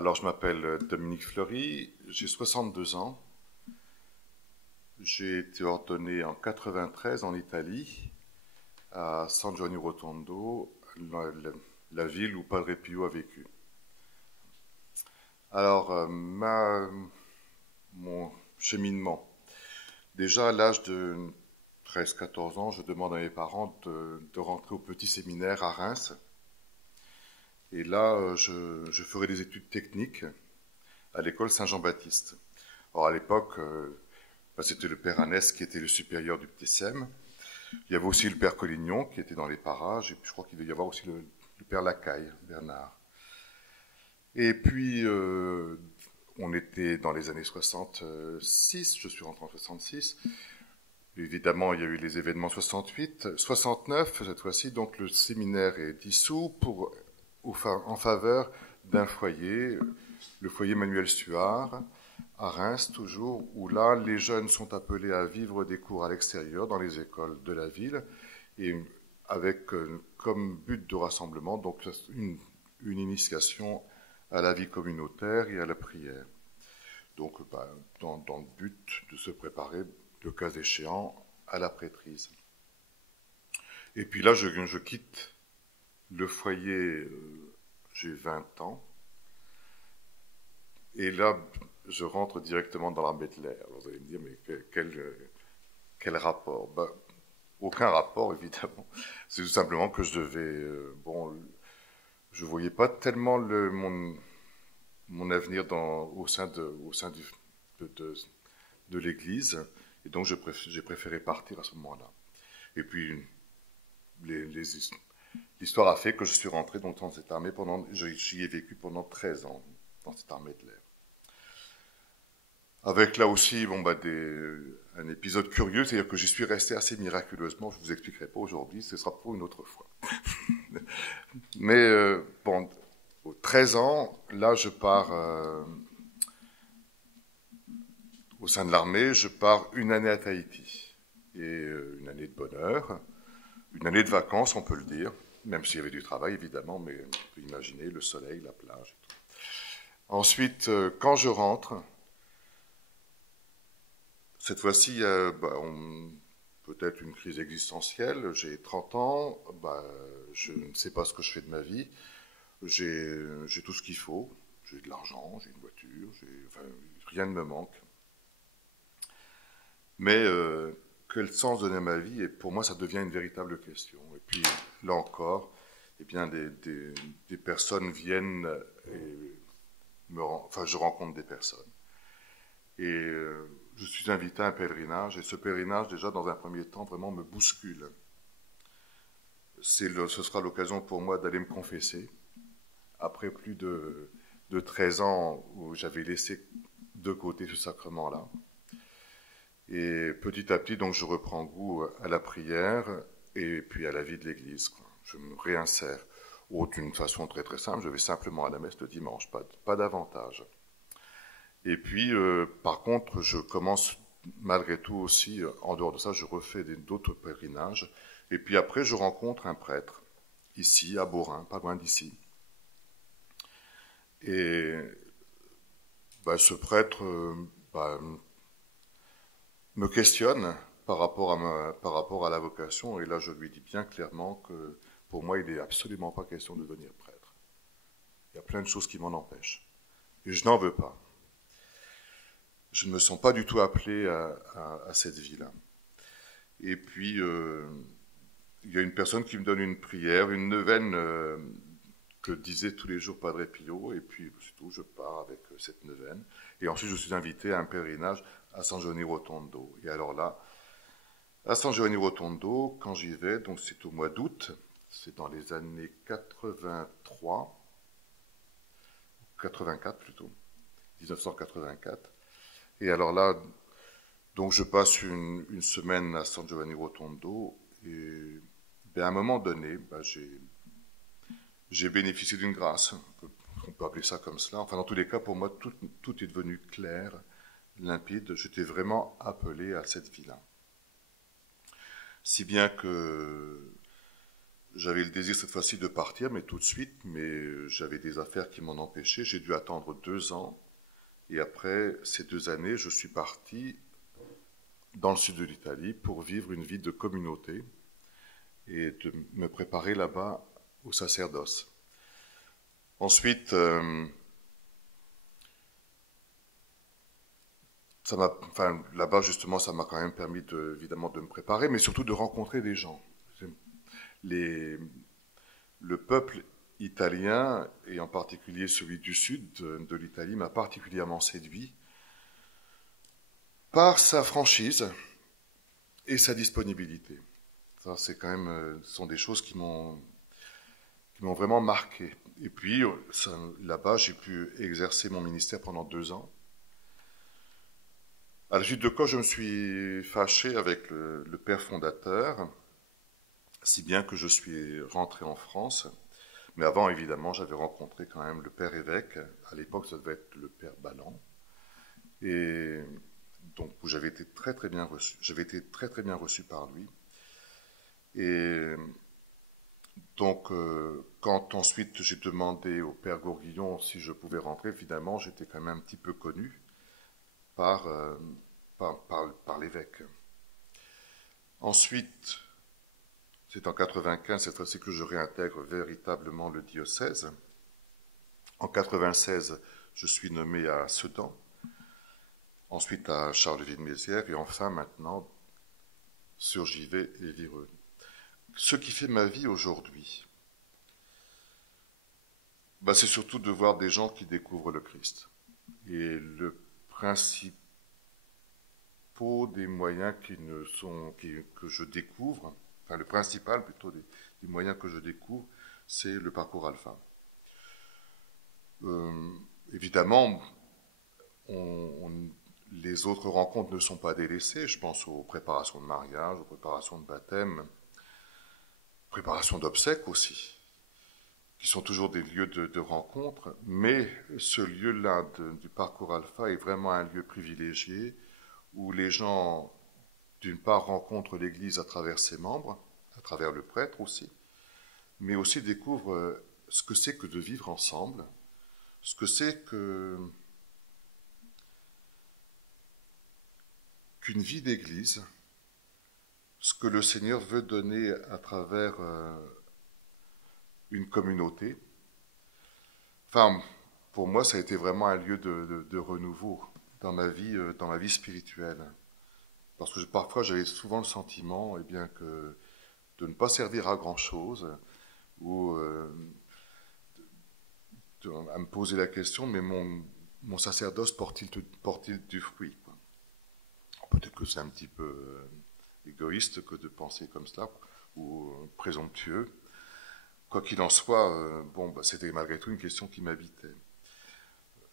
Alors, je m'appelle Dominique Fleury, j'ai 62 ans. J'ai été ordonné en 93 en Italie, à San Giovanni Rotondo, la ville où Padre Pio a vécu. Alors, mon cheminement. Déjà à l'âge de 13-14 ans, je demande à mes parents de rentrer au petit séminaire à Reims. Et là, je ferai des études techniques à l'école Saint-Jean-Baptiste. Or, à l'époque, c'était le père Annès qui était le supérieur du PTCM. Il y avait aussi le père Collignon qui était dans les parages, et puis je crois qu'il devait y avoir aussi le père Lacaille, Bernard. Et puis, on était dans les années 66, je suis rentré en 66. Évidemment, il y a eu les événements 68, 69, cette fois-ci, donc le séminaire est dissous en faveur d'un foyer, le foyer Manuel Suard, à Reims toujours, où là, les jeunes sont appelés à vivre des cours à l'extérieur, dans les écoles de la ville, et avec comme but de rassemblement, donc une initiation à la vie communautaire et à la prière. Donc, dans le but de se préparer, le cas échéant, à la prêtrise. Et puis là, je quitte le foyer, j'ai 20 ans, et là, je rentre directement dans l'armée de l'air. Vous allez me dire, mais quel rapport? Aucun rapport, évidemment. C'est tout simplement que je devais... je voyais pas tellement mon avenir au sein de l'Église, et donc j'ai préféré partir à ce moment-là. Et puis, l'histoire a fait que je suis rentré donc, dans cette armée j'y ai vécu pendant 13 ans, dans cette armée de l'air. Avec là aussi, un épisode curieux, c'est-à-dire que j'y suis resté assez miraculeusement, je ne vous expliquerai pas aujourd'hui, ce sera pour une autre fois. Mais, aux 13 ans, là je pars, au sein de l'armée, je pars une année à Tahiti. Et une année de bonheur, une année de vacances, on peut le dire, même s'il y avait du travail, évidemment, mais on peut imaginer le soleil, la plage et tout. Ensuite, quand je rentre, cette fois-ci, peut-être une crise existentielle, j'ai 30 ans, je ne sais pas ce que je fais de ma vie, j'ai tout ce qu'il faut, j'ai de l'argent, j'ai une voiture, rien ne me manque. Mais quel sens donner à ma vie? Et pour moi, ça devient une véritable question. Et puis, là encore, eh bien, des personnes viennent et je rencontre des personnes. Et je suis invité à un pèlerinage. Et ce pèlerinage, déjà, dans un premier temps, vraiment me bouscule. Ce sera l'occasion pour moi d'aller me confesser. Après plus de 13 ans où j'avais laissé de côté ce sacrement-là. Et petit à petit, donc, je reprends goût à la prière et puis à la vie de l'Église. Je me réinsère. Ou d'une façon très très simple, je vais simplement à la messe le dimanche, pas davantage. Et puis, par contre, je commence malgré tout aussi, en dehors de ça, je refais d'autres pèlerinages. Et puis après, je rencontre un prêtre, ici, à Beaurain, pas loin d'ici. Et ce prêtre me questionne par rapport à la vocation, et là je lui dis bien clairement que pour moi il n'est absolument pas question de devenir prêtre. Il y a plein de choses qui m'en empêchent. Et je n'en veux pas. Je ne me sens pas du tout appelé à cette vie-là. Et puis, il y a une personne qui me donne une prière, une neuvaine que disait tous les jours Padre Pio, et puis c'est tout, je pars avec cette neuvaine. Et ensuite, je suis invité à un pèlerinage à San Giovanni Rotondo. Et alors là, à San Giovanni Rotondo, quand j'y vais, donc c'est au mois d'août, c'est dans les années 83, 84 plutôt, 1984. Et alors là, donc je passe une semaine à San Giovanni Rotondo, et à un moment donné, j'ai bénéficié d'une grâce, on peut appeler ça comme cela. Enfin, dans tous les cas, pour moi, tout est devenu clair, limpide. J'étais vraiment appelé à cette vie-là. Si bien que J'avais le désir cette fois-ci de partir, mais tout de suite, mais j'avais des affaires qui m'en empêchaient. J'ai dû attendre 2 ans. Et après ces 2 années, je suis parti dans le sud de l'Italie pour vivre une vie de communauté et de me préparer là-bas au sacerdoce. Ensuite, là-bas justement, ça m'a quand même permis évidemment de me préparer, mais surtout de rencontrer des gens. Le peuple italien, et en particulier celui du sud de l'Italie, m'a particulièrement séduit par sa franchise et sa disponibilité. Ça, c'est quand même, ce sont des choses qui m'ont vraiment marqué. Et puis, là-bas, j'ai pu exercer mon ministère pendant 2 ans. À la suite de quoi, je me suis fâché avec le père fondateur, si bien que je suis rentré en France. Mais avant, évidemment, j'avais rencontré quand même le père évêque. À l'époque, ça devait être le père Ballan. Et donc, j'avais été très très bien reçu. J'avais été très très bien reçu par lui. Et donc, quand ensuite j'ai demandé au père Gourguillon si je pouvais rentrer, finalement, j'étais quand même un petit peu connu par l'évêque. Ensuite, c'est en 95, cette fois-ci, que je réintègre véritablement le diocèse. En 96, je suis nommé à Sedan, ensuite à Charleville-Mézières, et enfin maintenant sur Givet et Vireux. Ce qui fait ma vie aujourd'hui, c'est surtout de voir des gens qui découvrent le Christ. Et le principal des moyens que je découvre, enfin le principal plutôt des moyens que je découvre, c'est le parcours alpha. Évidemment, les autres rencontres ne sont pas délaissées. Je pense aux préparations de mariage, aux préparations de baptême, préparations d'obsèques aussi, qui sont toujours des lieux de rencontre. Mais ce lieu-là du parcours alpha est vraiment un lieu privilégié où les gens, d'une part, rencontrent l'Église à travers ses membres, à travers le prêtre aussi, mais aussi découvrent ce que c'est que de vivre ensemble, ce que c'est qu'une vie d'Église, ce que le Seigneur veut donner à travers une communauté. Enfin, pour moi, ça a été vraiment un lieu de renouveau dans ma vie spirituelle. Parce que parfois, j'avais souvent le sentiment de ne pas servir à grand-chose, ou à me poser la question, mais mon sacerdoce porte-t-il du fruit, quoi. Peut-être que c'est un petit peu égoïste que de penser comme cela, ou présomptueux. Quoi qu'il en soit, c'était malgré tout une question qui m'habitait.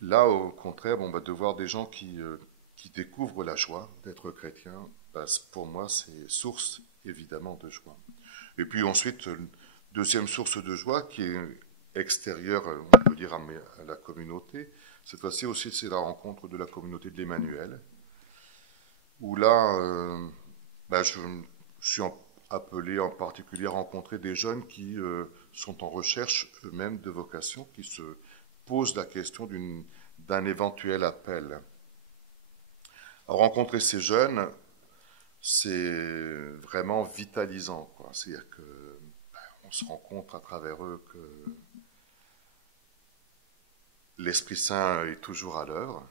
Là, au contraire, de voir des gens qui découvrent la joie d'être chrétien, pour moi, c'est source évidemment de joie. Et puis ensuite, deuxième source de joie qui est extérieure, on peut dire, à la communauté, cette fois-ci aussi, c'est la rencontre de la communauté de l'Emmanuel, où là, je suis appelé en particulier à rencontrer des jeunes qui sont en recherche eux-mêmes de vocation, qui se posent la question d'un éventuel appel. À rencontrer ces jeunes, c'est vraiment vitalisant, quoi. C'est-à-dire que on se rend compte à travers eux que l'Esprit Saint est toujours à l'œuvre,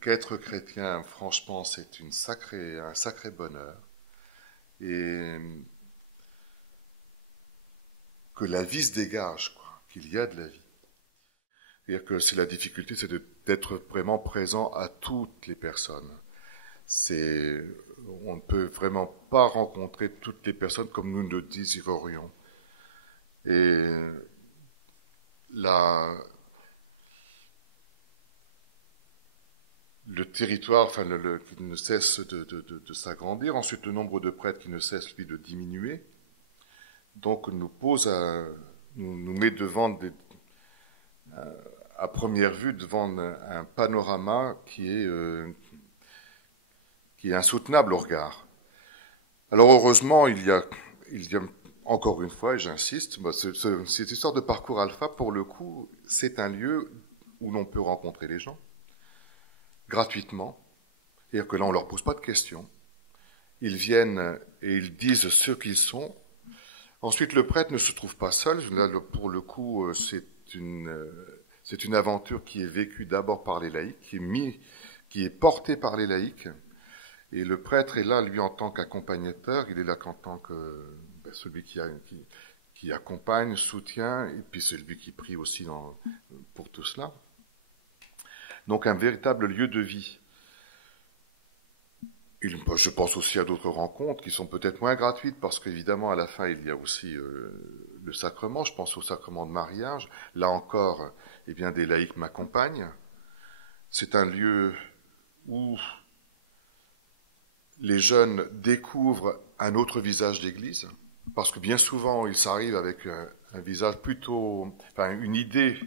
qu'être chrétien, franchement, c'est un sacré bonheur, et que la vie se dégage, quoi, qu'il y a de la vie. C'est-à-dire que la difficulté, c'est d'être vraiment présent à toutes les personnes. On ne peut vraiment pas rencontrer toutes les personnes comme nous le désirerions. Et le territoire, qui ne cesse de s'agrandir. Ensuite, le nombre de prêtres qui ne cesse, lui, de diminuer. Donc, nous met devant à première vue, devant un panorama qui est insoutenable au regard. Alors heureusement, il y a encore une fois, et j'insiste, cette histoire de parcours alpha, pour le coup, c'est un lieu où l'on peut rencontrer les gens gratuitement, c'est-à-dire que là, on leur pose pas de questions. Ils viennent et ils disent ce qu'ils sont. Ensuite, le prêtre ne se trouve pas seul. Là, pour le coup, c'est une aventure qui est vécue d'abord par les laïcs, qui est portée par les laïcs. Et le prêtre est là, lui, en tant qu'accompagnateur. Il est là qu'en tant que celui qui accompagne, soutient, et puis c'est lui qui prie aussi pour tout cela. Donc un véritable lieu de vie. Je pense aussi à d'autres rencontres qui sont peut-être moins gratuites parce qu'évidemment à la fin il y a aussi le sacrement. Je pense au sacrement de mariage. Là encore, eh bien des laïcs m'accompagnent. C'est un lieu où les jeunes découvrent un autre visage d'Église parce que bien souvent ils s'arrivent avec un visage plutôt, enfin une idée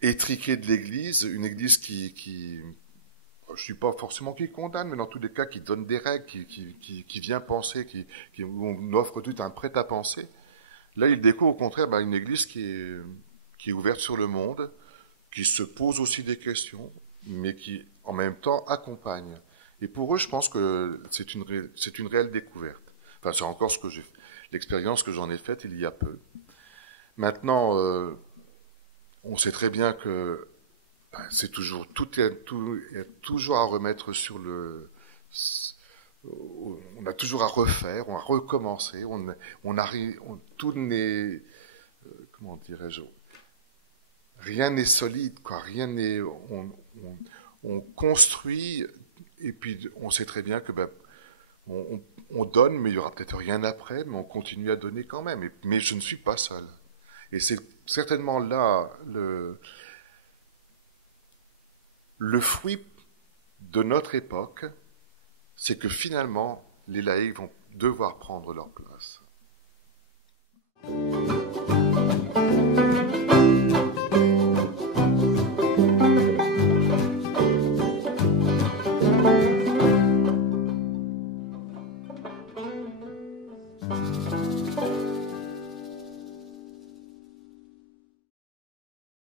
étriquée de l'Église, une Église qui je suis pas forcément qui condamne, mais dans tous les cas qui donne des règles, qui vient penser, où on offre tout un prêt-à-penser. Là, il découvre au contraire une église qui est ouverte sur le monde, qui se pose aussi des questions, mais qui en même temps accompagne. Et pour eux, je pense que c'est une réelle découverte. Enfin, c'est encore l'expérience que j'en ai faite il y a peu. Maintenant, on sait très bien que c'est toujours tout est toujours à remettre sur on a toujours à refaire, on a recommencer, on arrive, tout n'est, comment dirais-je, rien n'est solide, quoi, rien n'est, on construit et puis on sait très bien que on donne, mais il y aura peut-être rien après, mais on continue à donner quand même. Mais je ne suis pas seul. Et c'est certainement là le fruit de notre époque, c'est que finalement, les laïcs vont devoir prendre leur place.